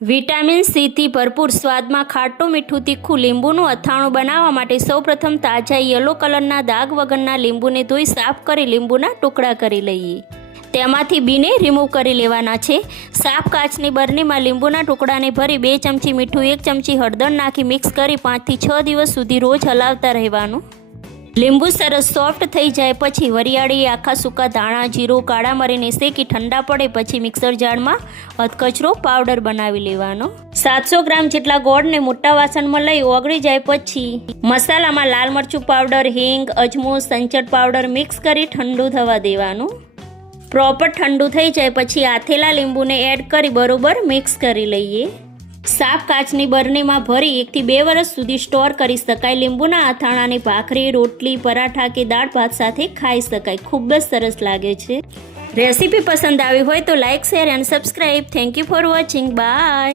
Vitamin સીથી ભરપૂર સ્વાદમાં ખાટું મીઠું તીખું લીંબુનું અથાણું બનાવવા માટે સૌપ્રથમ તાજા યલો કલરના દાગ વગરના લીંબુને ધોઈ સાફ કરી લીંબુના ટુકડા કરી લઈએ. તેમાંથી બીને રિમૂવ કરી લેવાના છે. સાફ કાચની બરણીમાં લીંબુના ટુકડાને ભરી 2 ચમચી મીઠું 1 ચમચી હળદર નાખી મિક્સ કરી 5 થી 6 દિવસ સુધી રોજ હલાવતા રહેવાનું. લીંબુ સરસ સોફ્ટ થઈ જાય પછી વરિયાળી, આખા સૂકા ધાણા, જીરું, કાળા મરીને શેકી ઠંડા પડે પછી મિક્સર જારમાં અધકચરો પાવડર બનાવી લેવાનો. 700 ગ્રામ જેટલા ગોળને મોટા વાસણમાં લઈ ઓગળી જાય પછી મસાલામાં લાલ મરચું પાવડર, હિંગ, અજમો, સંચળ પાવડર મિક્સ કરી ઠંડુ થવા દેવાનું. પ્રોપર ઠંડુ થઈ જાય પછી આથેલા લીંબુને એડ કરી બરોબર મિક્સ કરી લઈએ. સાફ કાચની બરણીમાં ભરી 1 થી 2 વર્ષ સુધી સ્ટોર કરી શકાય. લીંબુના અથાણાની ભાખરી, રોટલી, પરાઠા કે દાળ ભાત સાથે ખાઈ શકાય. ખૂબ જ સરસ લાગે છે. રેસીપી પસંદ આવી હોય તો like, share and subscribe. Thank you for watching. By.